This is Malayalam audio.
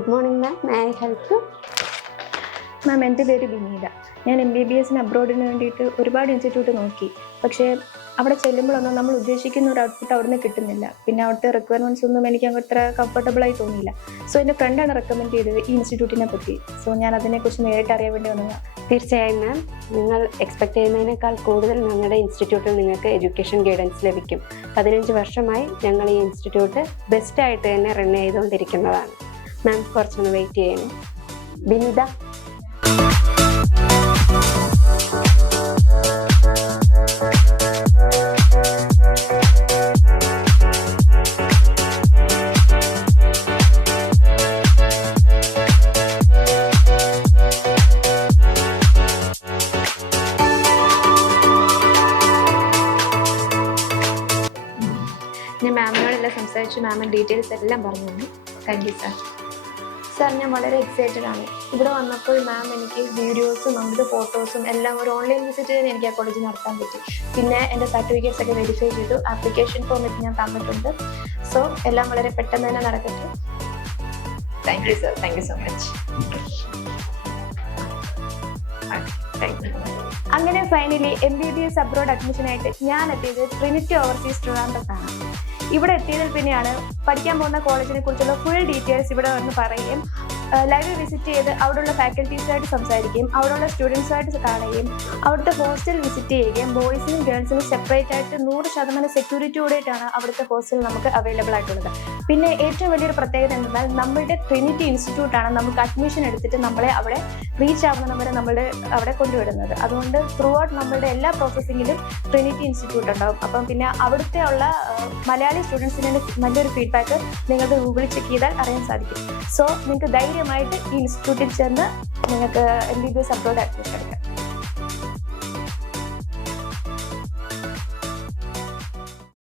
Good morning ma'am. May I help you? Ma'am, എൻ്റെ പേര് ബിനീത. ഞാൻ MBBS അബ്രോഡിന് വേണ്ടിയിട്ട് ഒരുപാട് ഇൻസ്റ്റിറ്റ്യൂട്ട് നോക്കി. പക്ഷേ അവിടെ ചെല്ലുമ്പോഴൊന്നും നമ്മൾ ഉദ്ദേശിക്കുന്ന ഒരു ഔട്ട്പുട്ട് അവിടെ നിന്ന് കിട്ടുന്നില്ല. പിന്നെ അവിടുത്തെ റിക്വയർമെൻറ്റ്സ് ഒന്നും എനിക്ക് അത്ര കംഫർട്ടബിളായി തോന്നിയില്ല. സോ എൻ്റെ ഫ്രണ്ടാണ് റെക്കമെൻഡ് ചെയ്തത് ഈ ഇൻസ്റ്റിറ്റ്യൂട്ടിനെ പറ്റി. സോ ഞാൻ അതിനെക്കുറിച്ച് നേരിട്ട് അറിയാൻ വേണ്ടി വന്നതാണ്. തീർച്ചയായും മാം, നിങ്ങൾ എക്സ്പെക്ട് ചെയ്യുന്നതിനേക്കാൾ കൂടുതൽ ഞങ്ങളുടെ ഇൻസ്റ്റിറ്റ്യൂട്ടിൽ നിങ്ങൾക്ക് എഡ്യൂക്കേഷൻ ഗൈഡൻസ് ലഭിക്കും. 15 വർഷമായി ഞങ്ങൾ ഈ ഇൻസ്റ്റിറ്റ്യൂട്ട് ബെസ്റ്റായിട്ട് തന്നെ റൺ ചെയ്തുകൊണ്ടിരിക്കുന്നതാണ്. മാം കുറച്ചൊന്ന് വെയിറ്റ് ചെയ്യണം. ബിനിത, ഞാൻ മാമിനോടെല്ലാം സംസാരിച്ച് മാമിൻ്റെ ഡീറ്റെയിൽസ് എല്ലാം പറഞ്ഞു തന്നു. Thank you sir. സാർ, ഞാൻ വളരെ എക്സൈറ്റഡ് ആണ്. ഇവിടെ വന്നപ്പോൾ മാം എനിക്ക് വീഡിയോസും അവിടുത്തെ ഫോട്ടോസും എല്ലാം ഒരു ഓൺലൈൻ വിസിറ്റ് തന്നെ എനിക്ക് ആ കോളേജിൽ നടത്താൻ പറ്റി. പിന്നെ എൻ്റെ സർട്ടിഫിക്കറ്റ്സ് ഒക്കെ വെരിഫൈ ചെയ്തു. ആപ്ലിക്കേഷൻ ഫോമിൽ ഞാൻ തന്നിട്ടുണ്ട്. സോ എല്ലാം വളരെ പെട്ടെന്ന് തന്നെ നടക്കട്ടെ. Thank you sir. Thank you so much. അങ്ങനെ ഫൈനലി MBBS അബ്രോഡ് അഡ്മിഷനായിട്ട് ഞാൻ എത്തിയത് ട്രിനിറ്റി ഓവർസീസ് ട്രിവാൻഡ്രത്താണ്. ഇവിടെ എത്തിയതിൽ പിന്നെയാണ് പഠിക്കാൻ പോകുന്ന കോളേജിനെ കുറിച്ചുള്ള ഫുൾ ഡീറ്റെയിൽസ് ഇവിടെ വന്ന് പറയുകയും ലൈവ് വിസിറ്റ് ചെയ്ത് അവിടെയുള്ള ഫാക്കൽറ്റീസുമായിട്ട് സംസാരിക്കുകയും അവിടെയുള്ള സ്റ്റുഡൻസുമായിട്ട് കാണുകയും അവിടുത്തെ ഹോസ്റ്റൽ വിസിറ്റ് ചെയ്യുകയും ബോയ്സിനും ഗേൾസിനും സെപ്പറേറ്റ് ആയിട്ട് 100% സെക്യൂരിറ്റിയോടെയായിട്ടാണ് അവിടുത്തെ ഹോസ്റ്റൽ നമുക്ക് അവൈലബിൾ ആയിട്ടുള്ളത്. പിന്നെ ഏറ്റവും വലിയൊരു പ്രത്യേകത എന്തെന്നാൽ നമ്മളുടെ ട്രിനിറ്റി ഇൻസ്റ്റിറ്റ്യൂട്ടാണ് നമുക്ക് അഡ്മിഷൻ എടുത്തിട്ട് നമ്മളെ അവിടെ റീച്ച് ആവുന്ന വരെ നമ്മളുടെ അവിടെ കൊണ്ടുവിടുന്നത്. അതുകൊണ്ട് ത്രൂ ഔട്ട് നമ്മളുടെ എല്ലാ പ്രോസസ്സിങ്ങിലും ട്രിനിറ്റി ഇൻസ്റ്റിറ്റ്യൂട്ട് ഉണ്ടാവും. അപ്പം പിന്നെ അവിടുത്തെ ഉള്ള മലയാളി സ്റ്റുഡൻസിന് നല്ലൊരു ഫീഡ്ബാക്ക് നിങ്ങൾക്ക് ഗൂഗിളിൽ ചെക്ക് ചെയ്താൽ അറിയാൻ സാധിക്കും. സോ നിങ്ങൾക്ക് ധൈര്യമായിട്ട് ഈ ഇൻസ്റ്റിറ്റ്യൂട്ടിൽ ചെന്ന് നിങ്ങൾക്ക് MBBS അബ്രോഡ് അഡ്മിഷൻ എടുക്കാം.